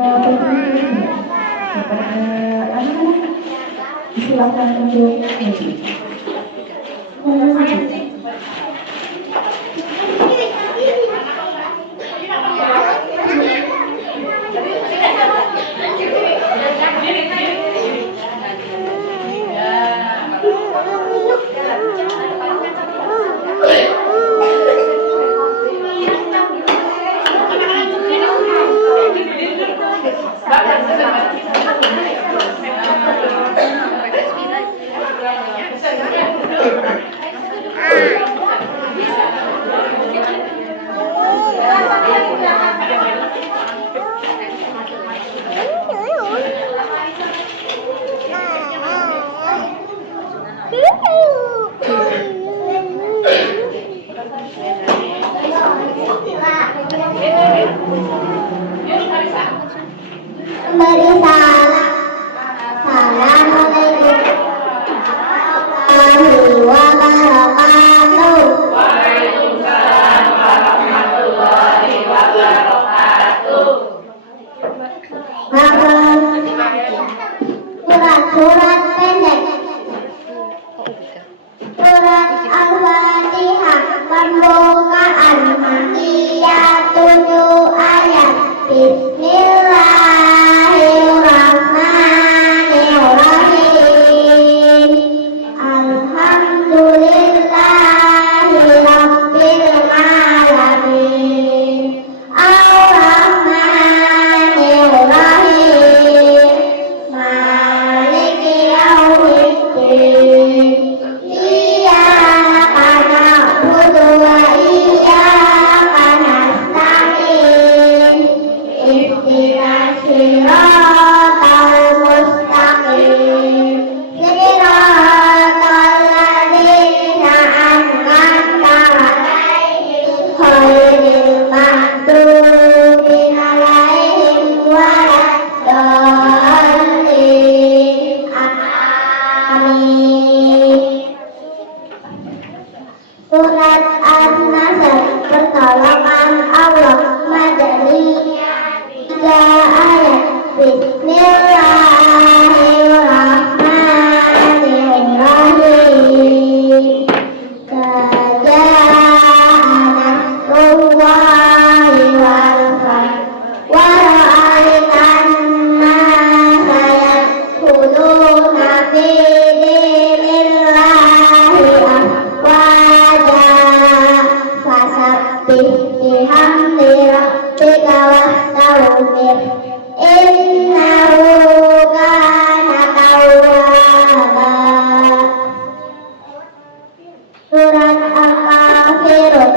kepada anak-anak silakan untuk maju. Surat pendek. Surat Al-Fatihah pembukaan Makkiyah 7 ayat. Bismillahirrahmanirrahim. Alhamdulillahirabbil alamin. Ar-Rahmanirrahim. Maliki yaumiddin. Iyyaka na'budu wa iyyaka nasta'in. Ihdinas siratal mustaqim. Siratal ladzina an'amta 'alaihim ghairil maghdubi 'alaihim waladdallin. Amin. Surat An-Nasr pertolongan Allah Madaniyah 3 ayat. Bismillahirrahmanirrahim. Nasrullahi wal fath wa ra'aitan nasa yadkhuluna fi dinillahi afwaja. Fasabbih bihamdi rabbika wastaghfir innahu kana tawwaba. Surat Al-Kafirun.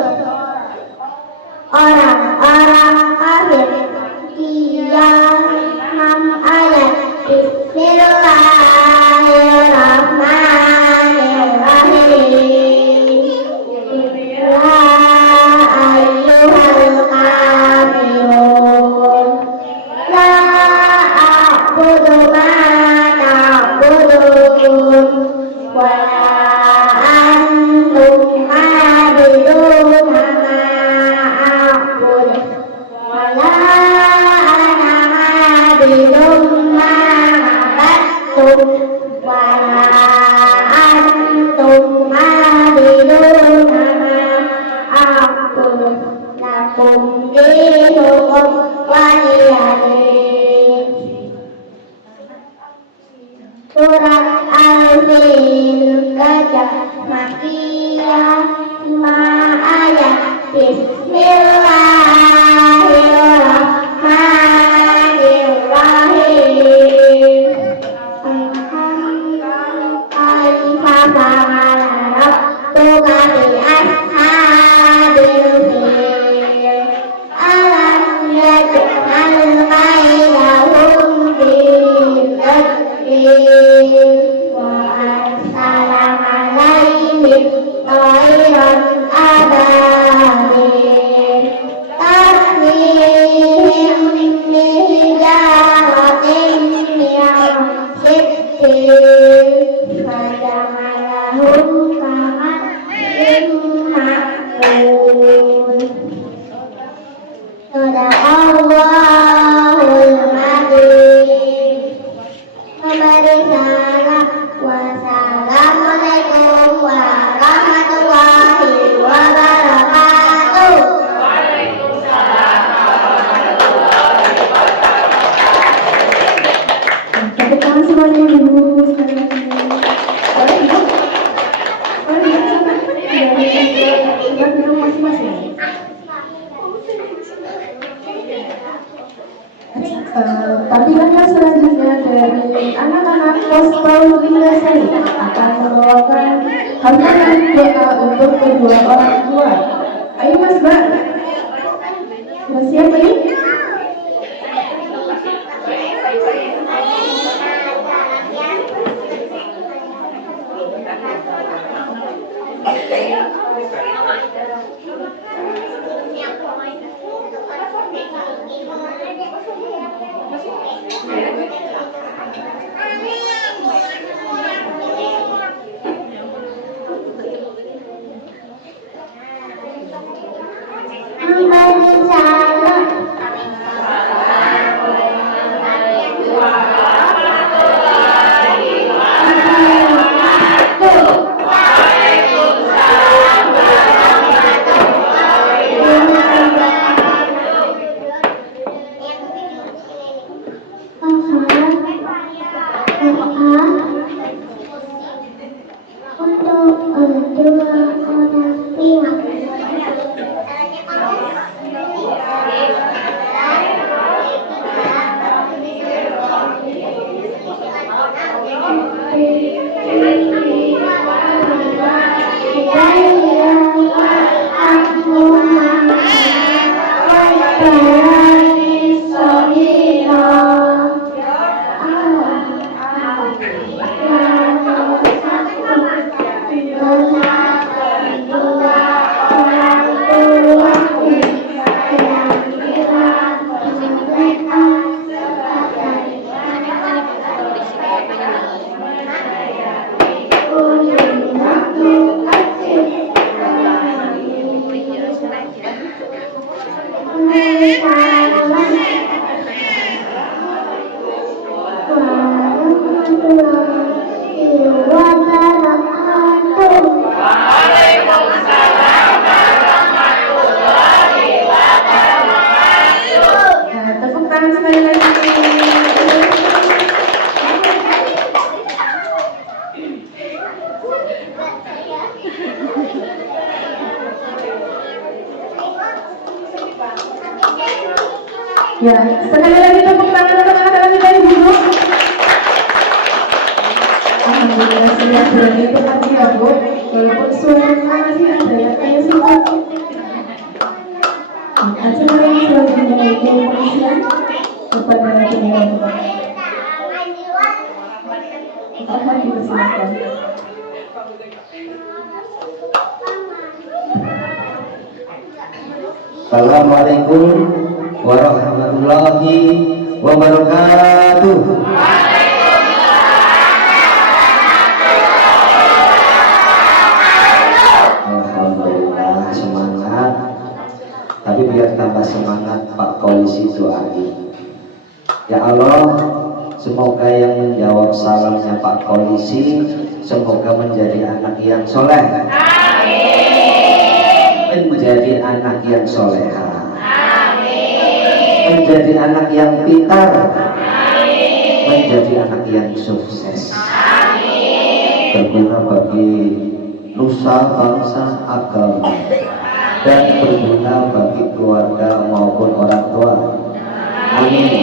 Orang-orang kafir. Qiyam 6 ayat. Bismillahirrahmanirrahim. Ya ayyuhal kafirun. La a'budu ma ta'budun. Wa la antum a'buduna ma a'budu. Wa la ana a'budun ma abattum. Wa la antum a'buduna ma a'budu. Lakum dinukum waliyadin. Surat Al-Fil Gajah Makkiyah 5 ayat. Bismillahirrahmanirrahim. semuanya dulu sekali lagi. Boleh ibu? Boleh ibu sana? Buat minum masing-masing. Tampilan yang selanjutnya dari anak-anak Postal Lingasari akan membawakan hamparan doa untuk kedua orang tua. Ayo Mas Mbak, sudah siap ini? Tepuk tangan sekali lagi. Ya, sekali lagi tepuk tangan untuk anak-anak kita yang dulu. Alhamdulillah sudah berani berhati ya Bu. Walaupun suaranya masih ada yang kayak singkat. Acara yang selanjutnya yaitu pengisian kepada pendengar tempat. Akan dipersilakan. Assalamualaikum warahmatullahi wabarakatuh. Alhamdulillah semangat. Tapi biar tambah semangat Pak Polisi doain. Ya Allah, semoga yang menjawab salamnya Pak Polisi semoga menjadi anak yang soleh. Menjadi anak yang soleha. Menjadi anak yang pintar. Menjadi anak yang sukses. Berguna bagi nusa, bangsa, agama, dan berguna bagi keluarga maupun orang tua. Amin.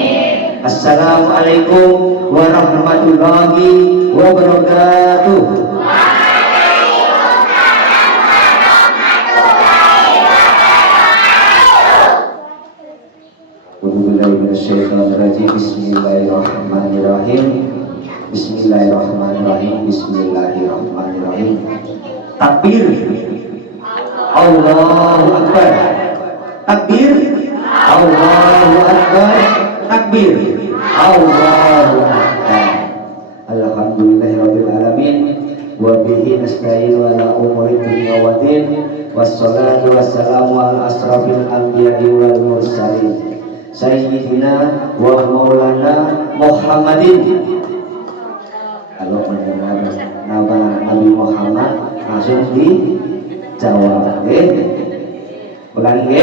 Assalamualaikum warahmatullahi wabarakatuh. Bismillahirrahmanirrahim. Bismillahirrahmanirrahim. Bismillahirrahmanirrahim. Takbir. Allahu Akbar. Takbir. Allahu Akbar. Takbir. Allahu Akbar. Alhamdulillahirabbil alamin. Wa bihi nasta'inu ala umuri dunya waddin. Wassalatu wassalamu ala asrafil anbiya'i wal mursalin. Sayyidina wa maulana Muhammadin. Kalau mendengar nama Nabi Muhammad langsung dijawab. Ulangi.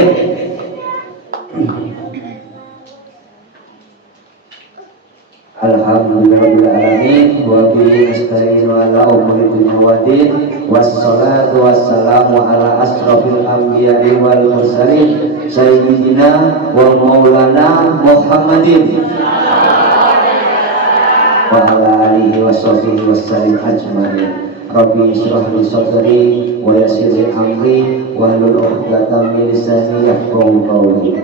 Alhamdulillahirabbil alamin wa bihi nasta'inu ala umuri dunya waddin wassalatu wassalamu ala asrofil anbiya'i wal mursalin sayyidina wa maulana Muhammadin wa ala alihi wa sahbihi wassalim ajmain. Rabbi ishrah li sadri wa yassir li amri wa hlul 'uqdatam min lisani yafqahu qawli.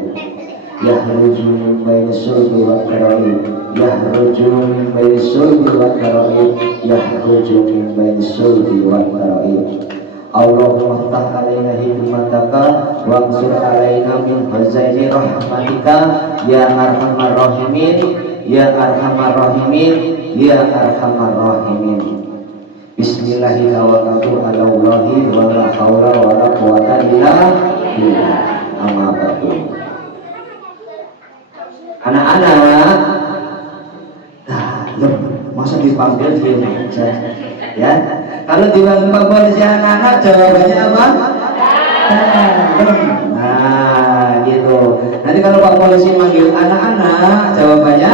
Yahruju min baini sulbi wa karaib, yahruju min baini sulbi wa karaib, yahruju min baini sulbi wa karaib. Allahumma ftah alaina hikmataka wa ansur alaina min khazaini rahmatika ya arhamar rahimin, ya arhamar rahimin, ya arhamar rahimin. Bismillahirrahmanirrahim. Ala Allahi wa la haula wa la quwwata illa billah. Amma ba'du. Anak-anak, masa dipanggil diam aja, ya? Kalau dipanggil Pak Polisi anak-anak, jawabannya apa? Nah, gitu. Nanti kalau Pak Polisi manggil anak-anak, jawabannya?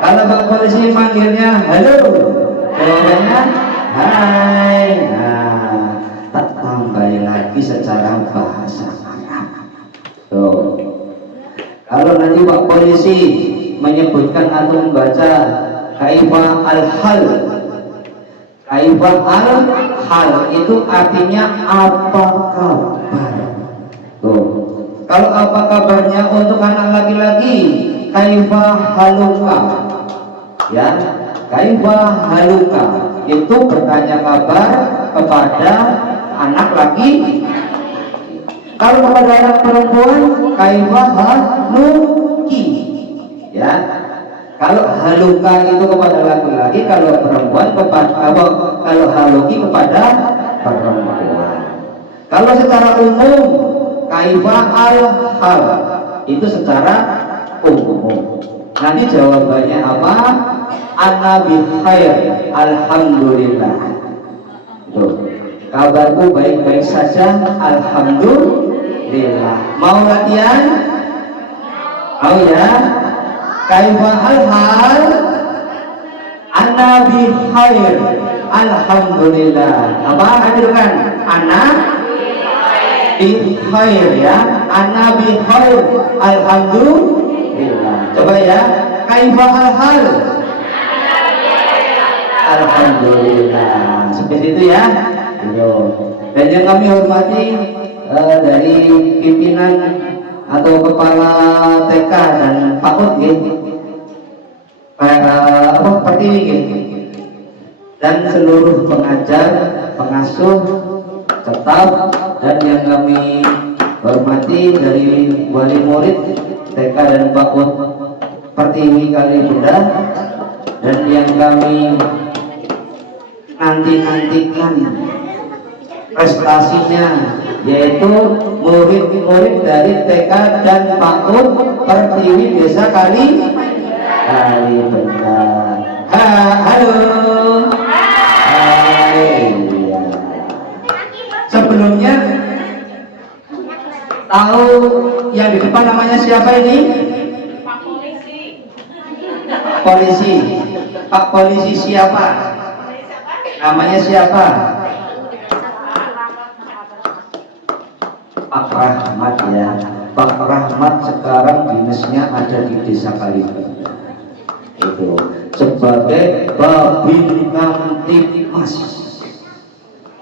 Kalau Pak Polisi manggilnya halo, jawabannya hai. Nah, tak tambahin lagi secara bahasa Arab. Tuh. Kalau nanti Pak Polisi menyebutkan atau membaca kaifa al-hal, kaifa al-hal itu artinya apa kabar. Tuh. Kalau apa kabarnya untuk anak laki-laki, kaifa haluka, ya, kaifa haluka itu bertanya kabar kepada anak laki. Kalau kepada anak perempuan, kaifa haluki, ya. Kalau haluka itu kepada laki-laki, kalau perempuan kepada kalau haluki kepada perempuan. Kalau secara umum, kaifa al-hal itu secara umum. Nanti jawabannya apa? Ana bi khair, alhamdulillah. Tuh. Kabarku baik-baik saja, alhamdulillah. Mau latihan? Mau ya? Kaifa al-hal? Ana bi khair, alhamdulillah. Apa hadirkan? Ana bi khair, ya. Ana bi khair, alhamdulillah. Coba ya. Kaifa al-hal? Alhamdulillah. Seperti itu ya. Dan yang kami hormati dari pimpinan atau kepala TK dan PAUD dan seluruh pengajar, pengasuh, tetap, dan yang kami hormati dari wali murid TK dan PAUD Pertiwi Kalibenda, dan yang kami nanti-nantikan prestasinya, yaitu murid-murid dari TK dan PAUD Pertiwi Desa Kalibenda. Halo. Hai. Sebelumnya tahu yang di depan namanya siapa ini? Pak Polisi. Polisi. Pak Polisi siapa? Namanya siapa? Pak Rahmat, ya. Pak Rahmat sekarang dinasnya ada di Desa Kalibenda. Itu sebagai Babin Kamtibmas.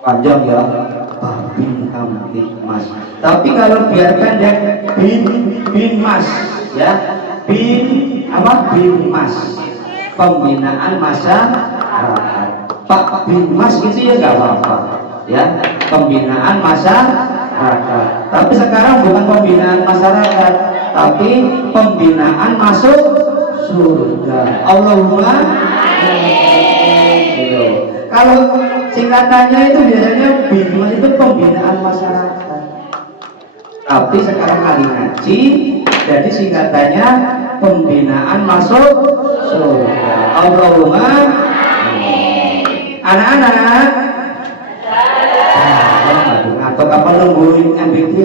Panjang ya, Babin Kamtibmas. Tapi kalau biarkan ya bin Mas, ya. Bin Mas. Pembinaan masyarakat. Pak bin Mas itu ya nggak apa-apa, ya. Pembinaan masyarakat. Tapi sekarang bukan pembinaan masyarakat, tapi pembinaan masuk surga. Allahumma. Kalau singkatannya itu biasanya bin Mas itu pembinaan masyarakat. Tapi sekarang kali ngaji, jadi singkatannya pembinaan masuk surga. Allahumma. Anak-anak, atau kapan nungguin MBT?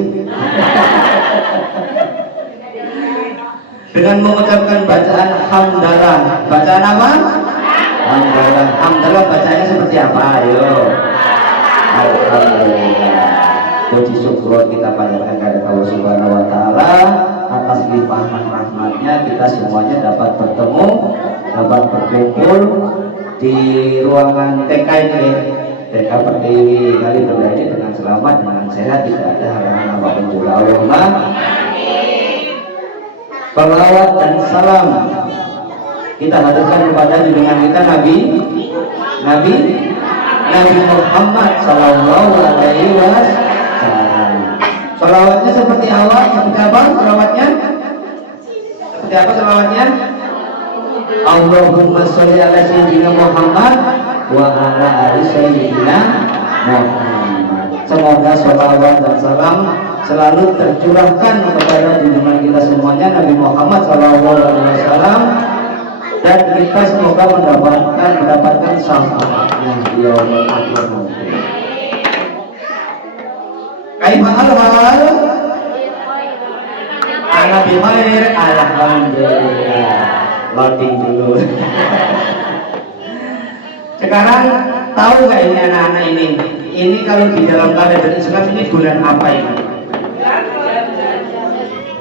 dengan mengucapkan bacaan hamdalah. Bacaan apa? Hamdalah. Hamdalah bacanya seperti apa? Ayo. Alhamdulillah. Puji syukur kita panjatkan kepada Allah Subhanahu wa taala atas limpahan rahmatnya kita semuanya dapat bertemu, dapat berkumpul di ruangan TK ini. TK Pertiwi kali benda ini dengan selamat, dengan sehat, tidak ada halangan apapun juga. Allahumma salawat dan salam kita haturkan kepada junjungan kita Nabi Muhammad sallallahu alaihi wasallam. Salawatnya seperti awal, seperti apa salawatnya? Seperti apa salawatnya? Allahumma sholli ala sayyidina Muhammad wa ala ali sayyidina Muhammad. Semoga salawat dan salam selalu tercurahkan kepada junjungan kita semuanya Nabi Muhammad sallallahu alaihi wasallam, dan kita semoga mendapatkan syafaatnya di yaumul akhir nanti. Kaifal hal? Ana bi khair, alhamdulillah. Loading dulu. Sekarang tahu nggak ini anak-anak ini? Ini kalau di dalam kalender Islam ini bulan apa ini?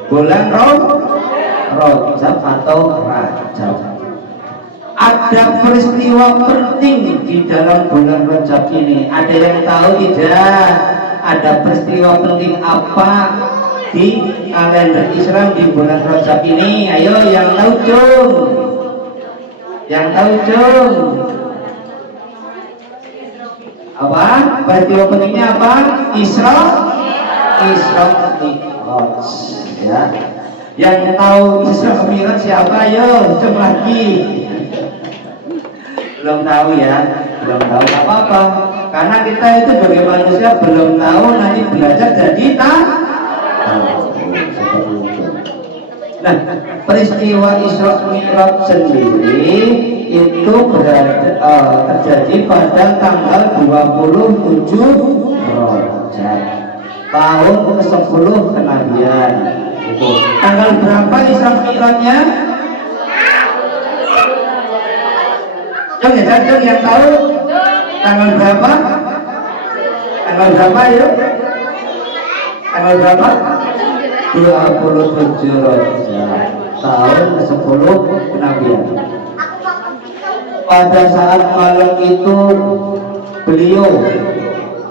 Bulan Rajab atau Rajab. Ada peristiwa penting di dalam bulan Rajab ini. Ada yang tahu tidak? Ada peristiwa penting apa di kalender Islam di bulan Rajab ini? Ayo yang tahu cung. Yang tahu cung. Apa? Peristiwa pentingnya apa? Isra Mi'raj. Ya. Yang tahu Isra Mi'raj siapa? Ayo coba lagi. Belum tahu ya, belum tahu apa-apa. Karena kita itu sebagai manusia belum tahu, nanti belajar jadi tahu. Nah, peristiwa Isra Mi'raj sendiri itu terjadi pada tanggal 27 Rajab tahun ke-10 kenabian. Itu tanggal berapa Isra Mi'rajnya? Jom yang tahu tanggal berapa? Tanggal berapa ya? Tanggal berapa? 27 Rajab tahun ke-10 kenabian. Pada saat malam itu beliau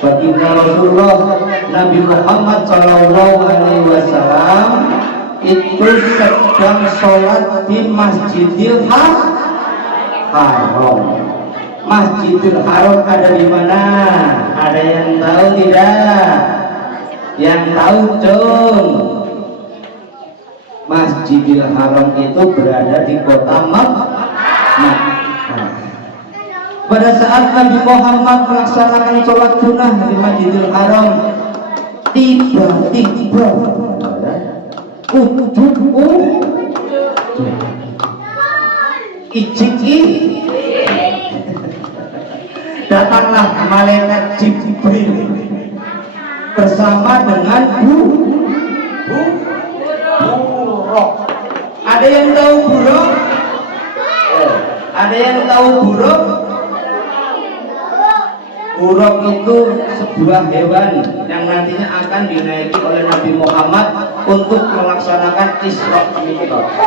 baginda Rasulullah Nabi Muhammad Sallallahu Alaihi Wasallam itu sedang sholat di Masjidil Haram. Masjidil Haram ada di mana? Ada yang tahu tidak? Yang tahu dong. Masjidil Haram itu berada di kota Makkah. Pada saat Nabi Muhammad melaksanakan sholat sunnah di Masjidil Haram, tiba-tiba datanglah malaikat Jibril bersama dengan buruk. Ada yang tahu buruk? Ada yang tahu buruk? Buruk itu sebuah hewan yang nantinya akan dinaiki oleh Nabi Muhammad untuk melaksanakan Isra Mi'raj,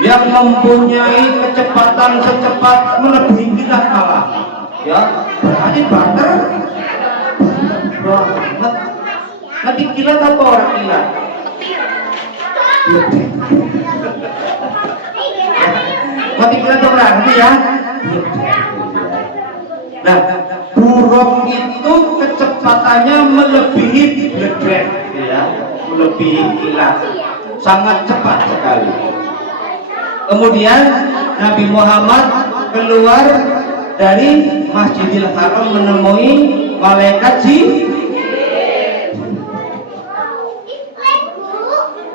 yang mempunyai kecepatan secepat melebihi kilat malah. Ya, berarti banter banget. Nanti kilat apa orang kilat? Nanti kilat orang ya. Nah, buruk itu kecepatannya melebihi bledek, ya, melebihi kilat, sangat cepat sekali. Kemudian Nabi Muhammad keluar dari Masjidil Haram menemui malaikat Jibril.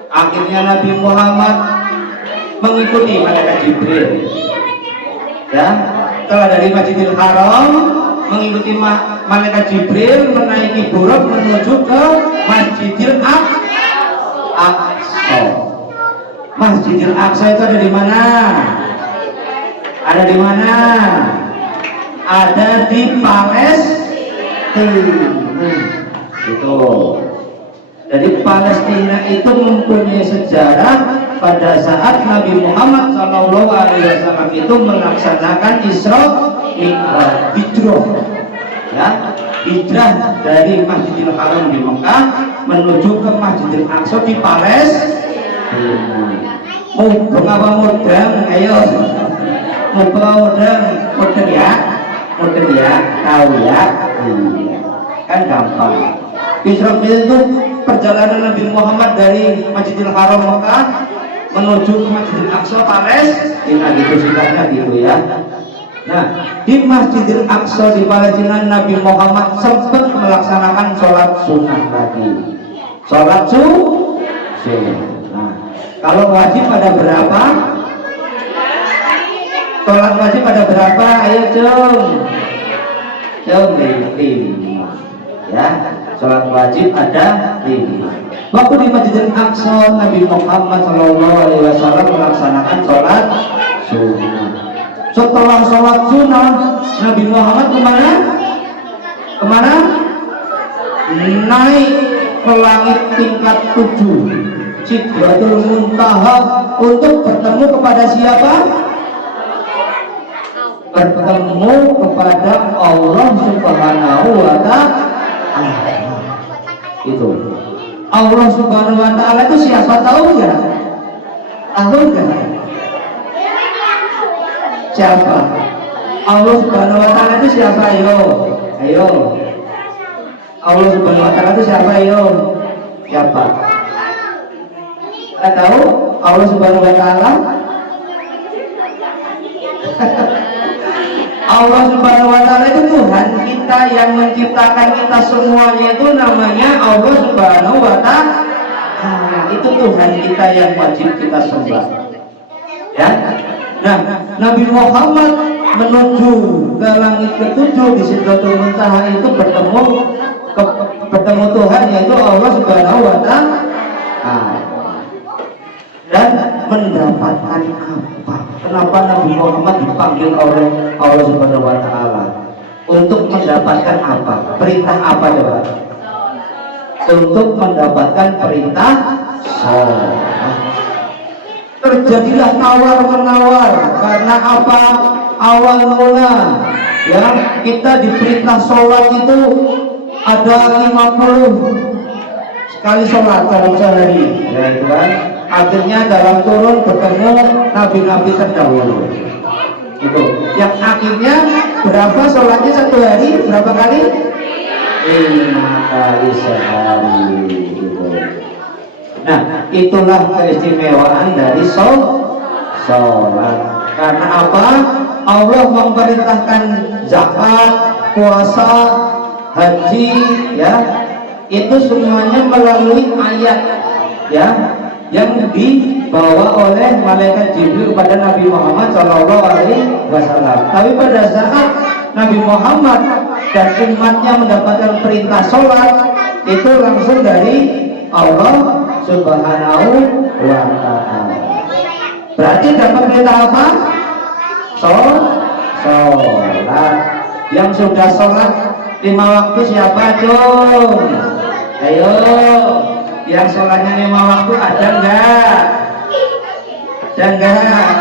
Akhirnya Nabi Muhammad mengikuti malaikat Jibril. Ya, setelah dari Masjidil Haram mengikuti malaikat Jibril menaiki buruk menuju ke Masjidil Aqsa. Masjidil Aqsa itu ada di mana? Ada di mana? Ada di Palestina. Itu. Jadi Palestina itu mempunyai sejarah pada saat Nabi Muhammad SAW itu melaksanakan Isra Mi'raj, hijrah, ya, hijrah dari Masjidil Haram di Mekah menuju ke Masjidil Aqsa di Palestina. Mudeng apa mudeng? Ayo, mudeng ya, tahu ya, kan gampang. Isra Mi'raj itu perjalanan Nabi Muhammad dari Masjidil Haram Mekah menuju ke Masjidil Aqsa Palestina, gitu singkatnya gitu ya. Nah, di Masjidil Aqsa di Palestina Nabi Muhammad sempat melaksanakan sholat sunnah lagi. Sholat sunnah. Nah, kalau wajib ada berapa? Sholat wajib ada berapa? Ayo cung, 5 ya. Sholat wajib ada 5. Waktu di Masjidil Aqsa Nabi Muhammad SAW melaksanakan sholat sunnah. Setelah sholat sunnah Nabi Muhammad kemana? Naik ke langit tingkat 7, Sidratul Muntaha, untuk bertemu kepada siapa? Bertemu kepada Allah Subhanahu wa Ta'ala. Itu Allah Subhanahu wa Ta'ala itu siapa, tahu nggak? Tahu nggak? Siapa? Allah Subhanahu wa Ta'ala itu siapa? Ayo. Allah Subhanahu wa Ta'ala itu siapa? Siapa? Nggak tahu? Allah Subhanahu wa Ta'ala Allah Subhanahu wa Ta'ala itu Tuhan kita yang menciptakan kita semuanya, itu namanya Allah Subhanahu wa Ta'ala. Itu Tuhan kita yang wajib kita sembah. Ya. Nah, Nabi Muhammad menuju ke langit ke-7 di Sidratul Muntaha itu bertemu Tuhan, yaitu Allah Subhanahu wa Ta'ala. Dan mendapatkan apa? Kenapa Nabi Muhammad dipanggil oleh Allah Subhanahu wa Ta'ala? Untuk mendapatkan apa? Perintah apa coba? Untuk mendapatkan perintah sholat. Terjadilah tawar-menawar. Karena apa? Awal mula ya kita diperintah sholat itu ada 50 sekali sholat dalam sehari, ya itu kan. Akhirnya dalam turun bertemu nabi-nabi terdahulu. Itu yang akhirnya berapa sholatnya satu hari? Berapa kali? 5 kali sehari gitu. Nah, itulah keistimewaan dari sholat. Karena apa? Allah memerintahkan zakat, puasa, haji, ya, itu semuanya melalui ayat, ya, yang dibawa oleh malaikat Jibril kepada Nabi Muhammad SAW. Tapi pada saat Nabi Muhammad dan umatnya mendapatkan perintah sholat, itu langsung dari Allah Subhanahu wa Ta'ala. Berarti dapat perintah apa? Sholat. Yang sudah sholat 5 waktu siapa, cung? Ayo. Yang sholatnya 5 waktu ada enggak? Ada enggak?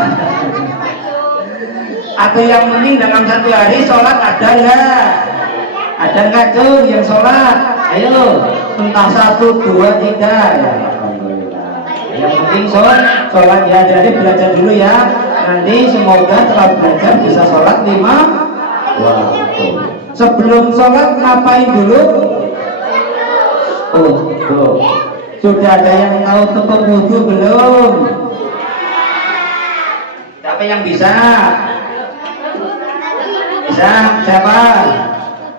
Atau yang penting dalam satu hari sholat ada enggak? Ada enggak tuh yang sholat? Ayo, entah 1, 2, 3 ya. Yang penting sholat ya. Jadi belajar dulu ya. Nanti semoga setelah belajar bisa sholat 5 waktu. Sebelum sholat ngapain dulu? Tuh. Sudah ada yang tahu tepuk wudhu belum? Siapa yang bisa? Bisa? Siapa?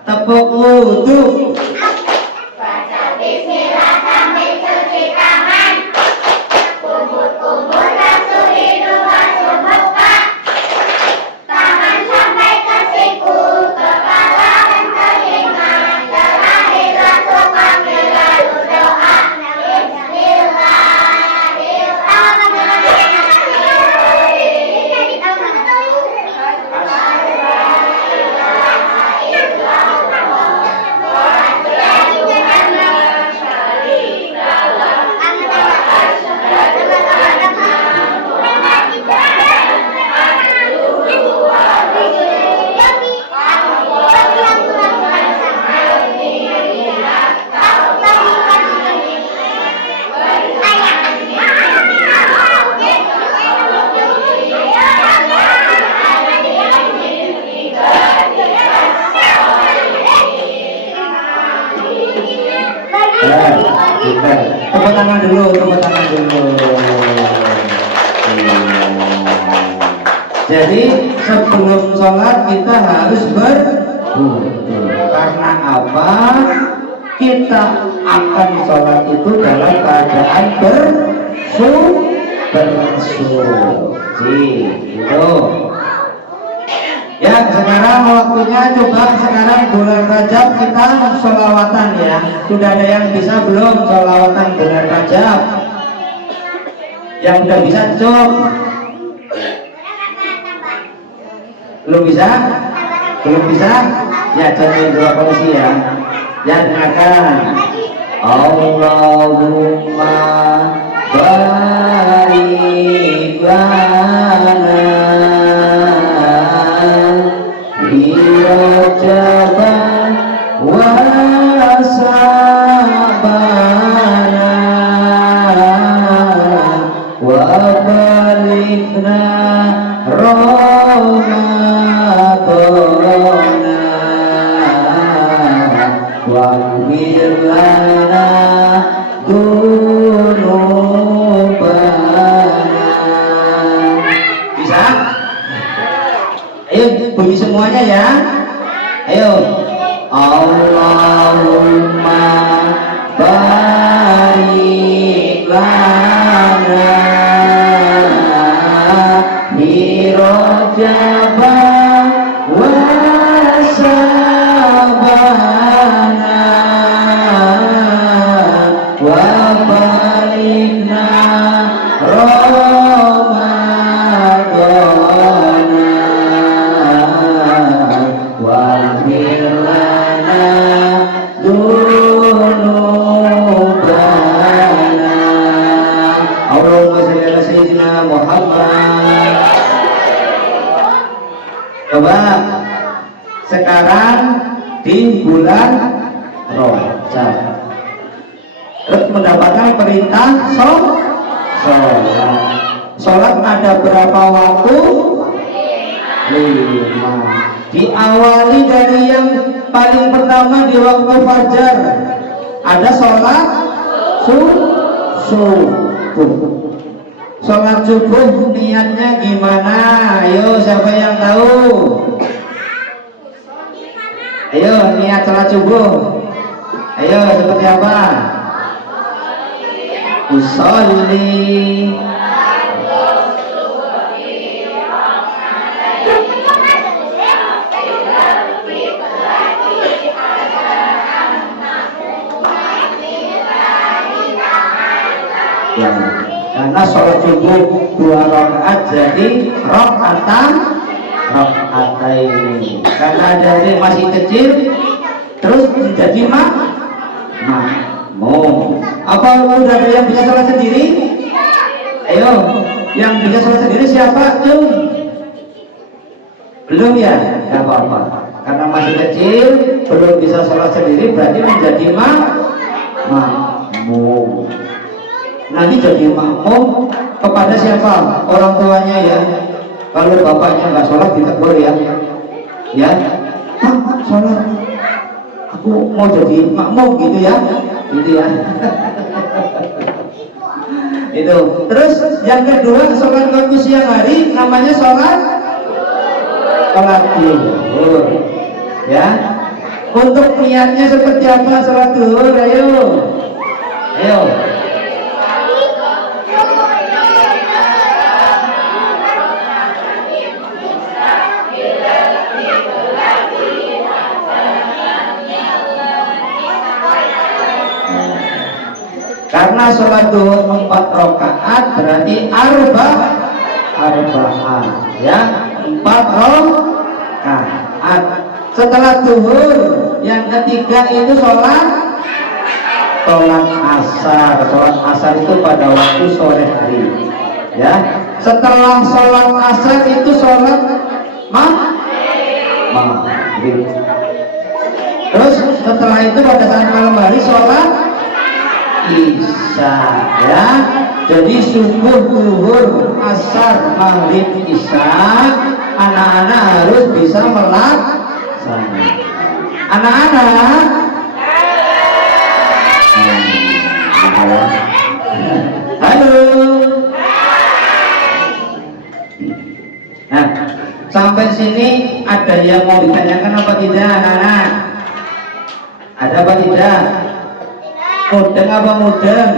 Tepuk wudhu. Baca bismillah sambil cuci tangan. Kumpul-kumpul nafsu hidung basuh muka. Tangan sampai ke siku, kepala dan telinga. Terakhir langsung panggil lalu doa. Bismillahirrahmanirrahim. tangan dulu, tepuk tangan dulu. Jadi sebelum sholat kita harus berwudu. Karena apa? Kita akan sholat itu dalam keadaan bersuci. Itu. Ya, sekarang waktunya coba sekarang bulan Rajab kita sholawatan ya. Sudah ada yang bisa belum sholawatan bulan Rajab? Yang udah bisa cok? Belum bisa? Belum bisa? Ya, jadi dua polisi ya. Ya, dengarkan. Allahumma barik lana fi Rajab wa Sya'bana wa balighna Ramadana wa ghfir lana dzunubana. Bisa? Ayo bunyi semuanya ya. Ayo. Allahumma barik lana fi Rajab wa Sya'bana wa balighna Coba sekarang di bulan Rajab terus mendapatkan perintah sholat ada berapa waktu? 5. Diawali dari yang paling pertama di waktu fajar ada sholat subuh. Sholat subuh niatnya gimana? Ayo siapa yang tahu? Ayo niat sholat subuh. Ayo seperti apa? Usolli ya, karena sholat subuh 2 rakaat jadi rakaatain. Karena dari masih kecil terus jadi makmum. Apa udah ada yang bisa sholat sendiri? Ayo, yang bisa sholat sendiri siapa? Belum ya? Gak apa-apa. Karena masih kecil belum bisa sholat sendiri berarti menjadi makmum. Nanti jadi makmum kepada siapa? Orang tuanya ya. Kalau bapaknya nggak sholat ditegur ya. Ya, Pak, sholat. Aku mau jadi makmum gitu ya. Gitu ya. Itu. Terus yang kedua sholat waktu siang hari namanya sholat zuhur. Ya. Untuk niatnya seperti apa sholat zuhur? Ayo. Karena sholat zuhur 4 rakaat berarti arba'ah ya, 4 rakaat. Setelah zuhur yang ketiga itu sholat asar. Sholat asar itu pada waktu sore hari ya. Setelah sholat asar itu sholat maghrib. Terus setelah itu pada saat malam hari sholat isya ya. Jadi subuh, zuhur, asar, maghrib, isya anak-anak harus bisa melaksanakan. Anak-anak Assalamualaikum. Nah, sampai sini ada yang mau ditanyakan apa tidak, anak-anak? Ada apa tidak? Mudeng apa mudeng?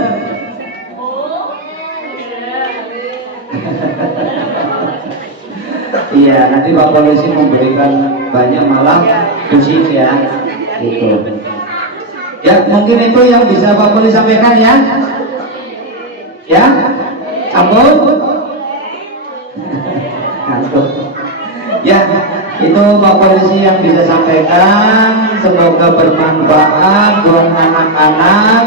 Iya, nanti Pak Polisi memberikan banyak malah musik ya, itu. Ya, mungkin itu yang bisa Pak Polisi sampaikan ya. Ya, ampun. Ngantuk. Ya, itu Pak Polisi yang bisa sampaikan. Semoga bermanfaat buat anak-anak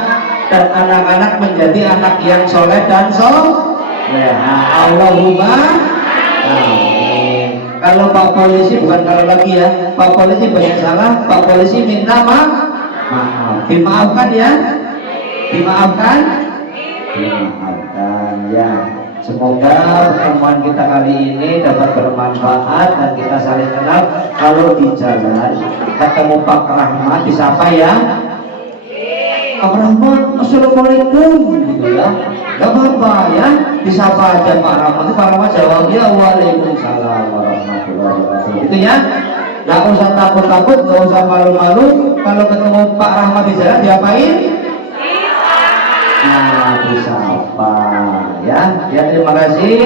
dan anak-anak menjadi anak yang soleh dan soleh. Allahumma amin. Kalau Pak Polisi bukan kalau lagi ya, Pak Polisi banyak salah, Pak Polisi minta maaf. Dimaafkan ya, dimaafkan, dimaafkan ya. Semoga pertemuan kita kali ini dapat bermanfaat dan kita saling kenal. Kalau di jalan ketemu Pak Rahmat disapa ya, Pak Rahmat, assalamualaikum gitu ya. Gak apa-apa ya, disapa aja Pak Rahmat. Pak Rahmat jawab ya, waalaikumsalam warahmatullahi wabarakatuh. Itu ya. Gak usah takut-takut, gak usah malu-malu. Kalau ketemu Pak Rahmat di jalan diapain? Nah, disapa ya. Ya, terima kasih.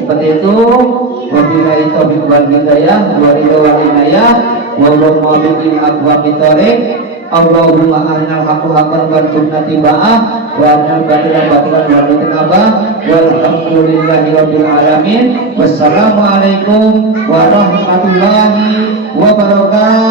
Seperti itu. Wabillahi taufiq wal hidayah, wa ridha wal inayah, wallahu muwaffiq aqwamit thoriq. Allahumma arinal haqqo haqqan warzuqna tiba'ah wa arinal batila batilan warzuqna tinabah. Walhamdulillahi rabbil alamin. Wassalamualaikum warahmatullahi wabarakatuh.